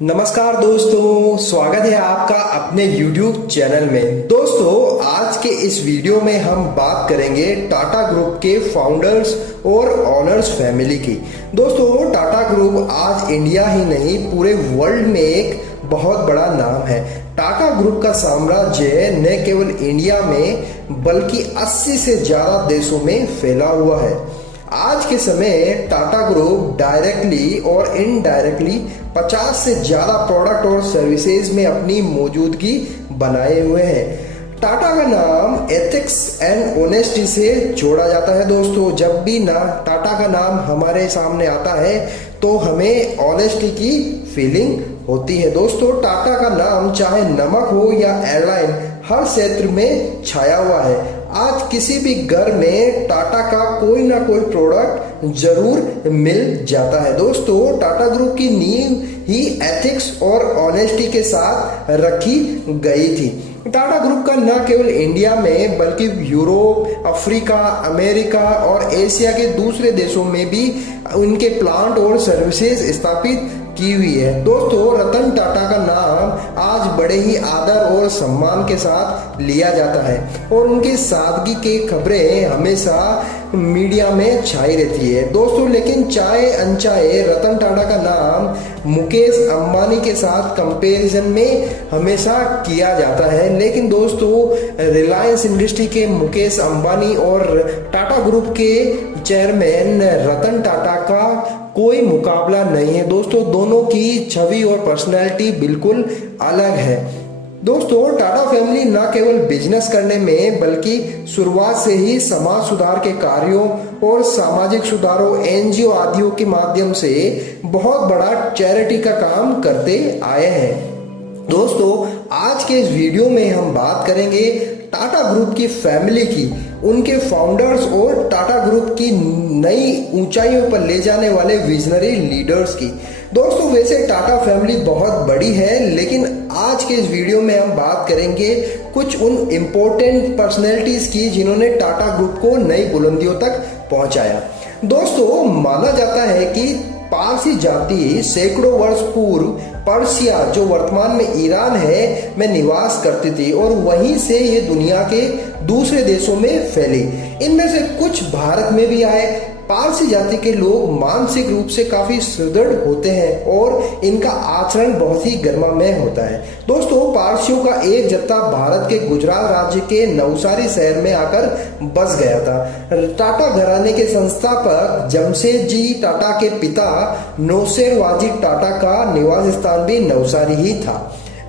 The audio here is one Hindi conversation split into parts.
नमस्कार दोस्तों, स्वागत है आपका अपने YouTube चैनल में। दोस्तों, आज के इस वीडियो में हम बात करेंगे टाटा ग्रुप के फाउंडर्स और ऑनर्स फैमिली की। दोस्तों, टाटा ग्रुप आज इंडिया ही नहीं पूरे वर्ल्ड में एक बहुत बड़ा नाम है। टाटा ग्रुप का साम्राज्य न केवल इंडिया में बल्कि 80 से ज्यादा देशों में फैला हुआ है। आज के समय टाटा ग्रुप डायरेक्टली और इनडायरेक्टली 50 से ज्यादा प्रोडक्ट और सर्विसेज में अपनी मौजूदगी बनाए हुए हैं। टाटा का नाम एथिक्स एंड ऑनेस्टी से जोड़ा जाता है। दोस्तों, जब भी ना टाटा का नाम हमारे सामने आता है तो हमें ऑनेस्टी की फीलिंग होती है। दोस्तों, टाटा का नाम चाहे नमक हो या एयरलाइन, हर क्षेत्र में छाया हुआ है। आज किसी भी घर में टाटा का कोई ना कोई प्रोडक्ट जरूर मिल जाता है। दोस्तों, टाटा ग्रुप की नींव ही एथिक्स और ऑनेस्टी के साथ रखी गई थी। टाटा ग्रुप का न केवल इंडिया में बल्कि यूरोप, अफ्रीका, अमेरिका और एशिया के दूसरे देशों में भी उनके प्लांट और सर्विसेज स्थापित की हुई है। दोस्तों, रतन टाटा का नाम आज बड़े ही आदर और सम्मान के साथ लिया जाता है और उनकी सादगी की खबरें हमेशा मीडिया में छाई रहती है। दोस्तों, लेकिन चाहे अनचाहे रतन टाटा का नाम मुकेश अंबानी के साथ कंपैरिजन में हमेशा किया जाता है। लेकिन दोस्तों, रिलायंस इंडस्ट्री के मुकेश अंबानी और टाटा ग्रुप के चेयरमैन रतन टाटा का कोई मुकाबला नहीं है। दोस्तों, दोनों की छवि और पर्सनैलिटी बिल्कुल अलग है। दोस्तों, टाटा फैमिली न केवल बिजनेस करने में बल्कि शुरुआत से ही समाज सुधार के कार्यों और सामाजिक सुधारों, एनजीओ आदियों के माध्यम से बहुत बड़ा चैरिटी का काम करते आए हैं। दोस्तों, आज के इस वीडियो में हम बात करेंगे टाटा ग्रुप की फैमिली की, उनके फाउंडर्स और टाटा ग्रुप की नई ऊंचाइयों पर ले जाने वाले विजनरी लीडर्स की। दोस्तों, वैसे टाटा फैमिली बहुत बड़ी है, लेकिन आज के इस वीडियो में हम बात करेंगे कुछ उन इम्पोर्टेंट पर्सनैलिटीज की जिन्होंने टाटा ग्रुप को नई बुलंदियों तक पहुंचाया। दोस्तों, माना जाता है कि पारसी जाति सैकड़ों वर्ष पूर्व पर्सिया, जो वर्तमान में ईरान है, में निवास करती थी और वहीं से ये दुनिया के दूसरे देशों में फैली। इनमें से कुछ भारत में भी आए। पारसी जाति के लोग मानसिक रूप से काफी सुदृढ़ होते हैं और इनका आचरण बहुत ही गर्मामय होता है। दोस्तों, पारसियों का एक जत्था भारत के गुजरात राज्य के नवसारी शहर में आकर बस गया था। टाटा घराने के संस्थापक जमशेदजी टाटा के पिता नौशेरवाजी टाटा का निवास स्थान भी नवसारी ही था।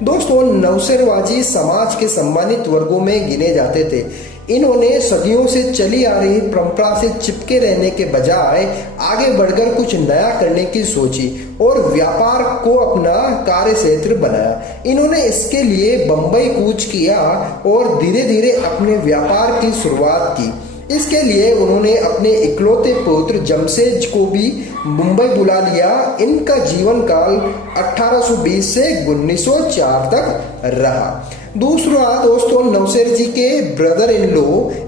दोस्तों, नौशेरवाजी समाज के सम्मानित वर्गों में गिने जाते थे। इन्होंने सदियों से चली आ रही परंपरा से चिपके रहने के बजाय आगे बढ़कर कुछ नया करने की सोची और व्यापार को अपना कार्य क्षेत्र बनाया। इन्होंने इसके लिए बंबई कूच किया और धीरे धीरे अपने व्यापार की शुरुआत की। इसके लिए उन्होंने अपने इकलौते पुत्र जमशेद को भी मुंबई बुला लिया। इनका जीवन काल 1820 से 1904 तक रहा। दूसरा, दोस्तों, नौशेर जी के ब्रदर इन लॉ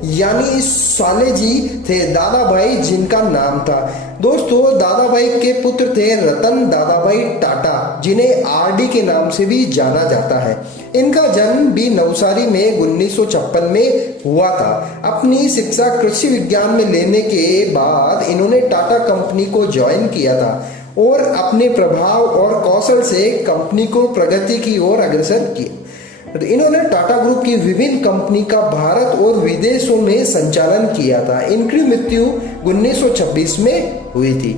यानी साले जी थे दादा भाई, जिनका नाम था। दोस्तों, दादा भाई के पुत्र थे रतन दादा भाई टाटा, जिन्हें आरडी के नाम से भी जाना जाता है। इनका जन्म भी नवसारी में 1956 में हुआ था। अपनी शिक्षा कृषि विज्ञान में लेने के बाद इन्होंने टाटा कंपनी को ज्वाइन किया था और अपने प्रभाव और कौशल से कंपनी को प्रगति की ओर अग्रसर किया। इन्होंने टाटा ग्रुप की विभिन्न कंपनी का भारत और विदेशों में संचालन किया था। इनकी मृत्यु 1926 में हुई थी।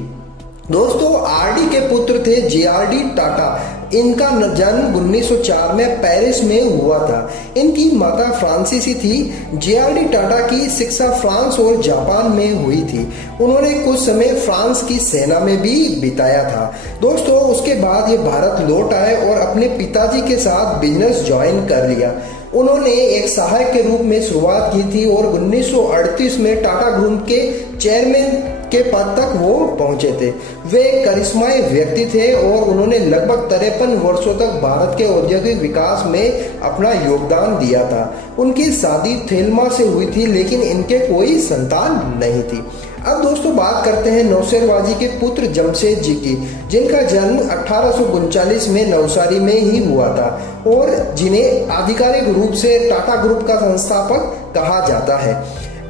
दोस्तों, आरडी के पुत्र थे जेआरडी टाटा। इनका जन्म 1904 में पेरिस में हुआ था। इनकी माता फ्रांसीसी थी। जेआरडी टाटा की शिक्षा फ्रांस और जापान में हुई थी। उन्होंने कुछ समय फ्रांस की सेना में भी बिताया था। दोस्तों, उसके बाद ये भारत लौट आए और अपने पिताजी के साथ बिजनेस ज्वाइन कर लिया। उन्होंने एक सहायक के रूप में शुरुआत की थी और 1938 में टाटा ग्रुप के चेयरमैन के पद तक वो पहुंचे थे। वे करिश्माई व्यक्ति थे और उन्होंने लगभग 53 वर्षों तक भारत के औद्योगिक विकास में अपना योगदान दिया था। उनकी शादी थेल्मा से हुई थी, लेकिन इनके कोई संतान नहीं थी। अब दोस्तों बात करते हैं नौसेरवाजी के पुत्र जमशेद जी की, जिनका जन्म 1839 में नवसारी में ही हुआ था और जिन्हें आधिकारिक रूप से टाटा ग्रुप का संस्थापक कहा जाता है।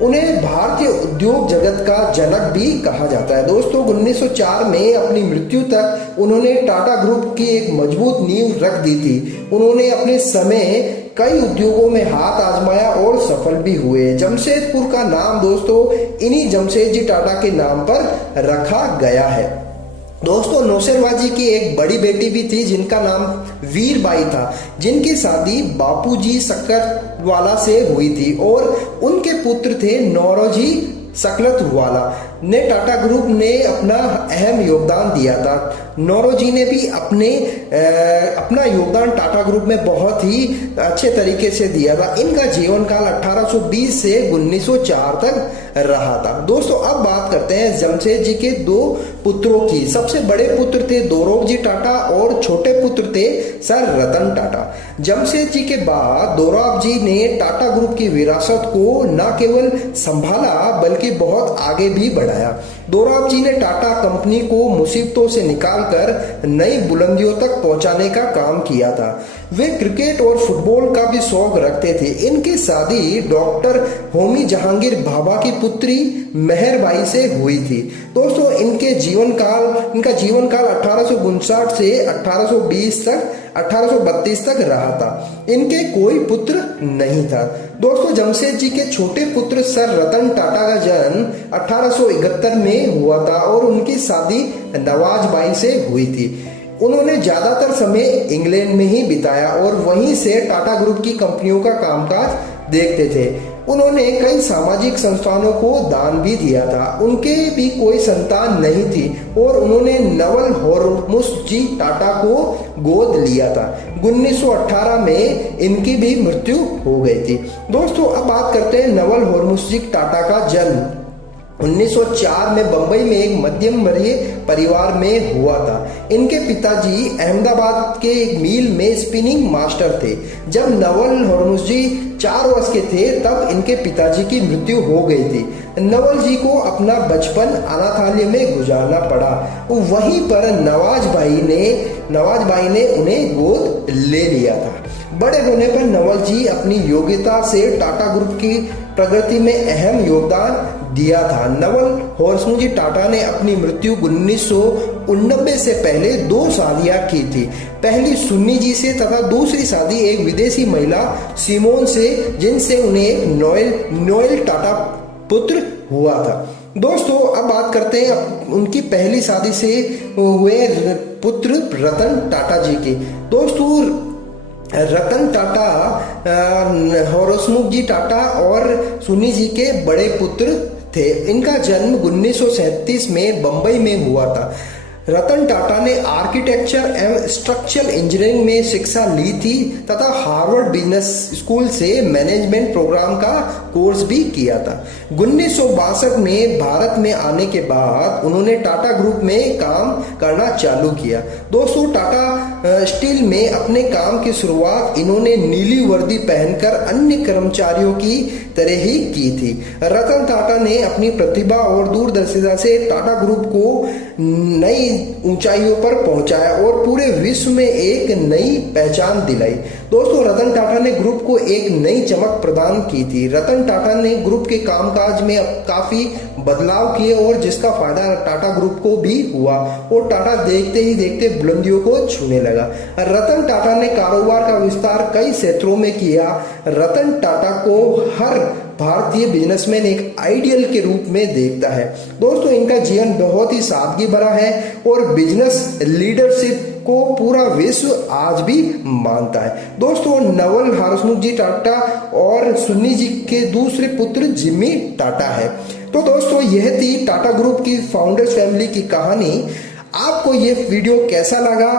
उन्हें भारतीय उद्योग जगत का जनक भी कहा जाता है। दोस्तों 1904 में अपनी मृत्यु तक उन्होंने टाटा ग्रुप की एक मजबूत नींव रख दी थी। उन्होंने अपने समय कई उद्योगों में हाथ आजमाया और सफल भी हुए। जमशेदपुर का नाम दोस्तों इन्हीं जमशेद जी टाटा के नाम पर रखा गया है। दोस्तों नौसेरवाजी की एक बड़ी बेटी भी थी जिनका नाम वीरबाई था, जिनकी शादी बापूजी सक्करवाला से हुई थी और उनके पुत्र थे नौरोजी सकलतवाला ने टाटा ग्रुप ने अपना अहम योगदान दिया था। नौरोजी ने भी अपना योगदान टाटा ग्रुप में बहुत ही अच्छे तरीके से दिया था। इनका जीवन काल 1820 से 1904 तक रहा था। दोस्तों अब बात करते हैं जमशेद जी के दो पुत्रों की। सबसे बड़े पुत्र थे दोराबजी टाटा और छोटे पुत्र थे सर रतन टाटा। जमशेद जी के बाद दोराबजी ने टाटा ग्रुप की विरासत को न केवल संभाला बल्कि बहुत आगे भी बढ़ाया। दोराबजी ने टाटा कंपनी को मुसीबतों से निकालकर नई बुलंदियों तक पहुंचाने का काम किया था। वे क्रिकेट और फुटबॉल का भी शौक रखते थे। इनकी शादी डॉक्टर होमी जहांगीर भाभा की पुत्री मेहरबाई से हुई थी। दोस्तों इनका जीवन काल 1859 से 1832 तक रहा था। इनके कोई पुत्र नहीं था। दोस्तों जमशेद जी के छोटे पुत्र सर रतन टाटा का जन्म 1871 में हुआ था और उनकी शादी नवाजबाई से हुई थी। उन्होंने ज्यादातर समय इंग्लैंड में ही बिताया और वहीं से टाटा ग्रुप की कंपनियों का कामकाज देखते थे। उन्होंने कई सामाजिक संस्थानों को दान भी दिया था। उनके भी कोई संतान नहीं थी और उन्होंने नवल होर्मुसजी टाटा को गोद लिया था। 1918 में इनकी भी मृत्यु हो गई थी। दोस्तों अब बात करते हैं नवल होर्मुसजी टाटा का जन्म 1904 में बंबई में एक मध्यम वर्गीय परिवार में हुआ था। इनके पिताजी अहमदाबाद के एक मिल में स्पिनिंग मास्टर थे। जब नवल होर्मुसजी 4 वर्ष के थे तब इनके पिताजी की मृत्यु हो गई थी। नवल जी को अपना बचपन अनाथालय में गुजारना पड़ा। वहीं पर नवाजबाई ने उन्हें गोद ले लिया था। बड़े होने पर नवल जी अपनी योग्यता से टाटा ग्रुप की प्रगति में अहम योगदान दिया था। नवल होर्मुसजी टाटा ने अपनी मृत्यु 1989 से पहले 2 शादियां की थी। पहली सुन्नी जी से तथा दूसरी शादी एक विदेशी महिला सिमोन से, जिनसे उन्हें एक नोएल टाटा पुत्र हुआ था। दोस्तों अब बात करते हैं उनकी पहली शादी से हुए पुत्र रतन टाटा जी की। दोस्तों रतन टाटा होर्मुसजी टाटा और सुन्नी जी के बड़े पुत्र थे। इनका जन्म 1937 में बंबई में हुआ था। रतन टाटा ने आर्किटेक्चर एवं स्ट्रक्चरल इंजीनियरिंग में शिक्षा ली थी तथा हार्वर्ड बिजनेस स्कूल से मैनेजमेंट प्रोग्राम का कोर्स भी किया था। 1962 में भारत में आने के बाद उन्होंने टाटा ग्रुप में काम करना चालू किया। दोस्तों टाटा स्टील में अपने काम की शुरुआत इन्होंने नीली वर्दी पहनकर अन्य कर्मचारियों की तरह ही की थी। रतन टाटा ने अपनी प्रतिभा और दूरदर्शिता से टाटा ग्रुप को नई ऊंचाइयों पर पहुंचाया और पूरे विश्व में एक नई पहचान दिलाई। दोस्तों रतन टाटा ने ग्रुप को एक नई चमक प्रदान की थी। रतन टाटा ने ग्रुप के कामकाज में काफी बदलाव किए और जिसका फायदा टाटा ग्रुप को भी हुआ और टाटा देखते ही देखते बुलंदियों को छूने लगा। रतन टाटा ने कारोबार का विस्तार कई क्षेत्रों में किया। रतन टाटा को हर भारतीय बिजनेसमैन एक आइडियल के रूप में देखता है। दोस्तों इनका जीवन बहुत ही सादगी भरा है और बिजनेस लीडरशिप को पूरा विश्व आज भी मानता है। दोस्तों नवल होर्मुसजी टाटा और सुन्नी जी के दूसरे पुत्र जिमी टाटा है। तो दोस्तों यह थी टाटा ग्रुप की फाउंडर्स फैमिली की कहानी। आपको यह वीडियो कैसा लगा?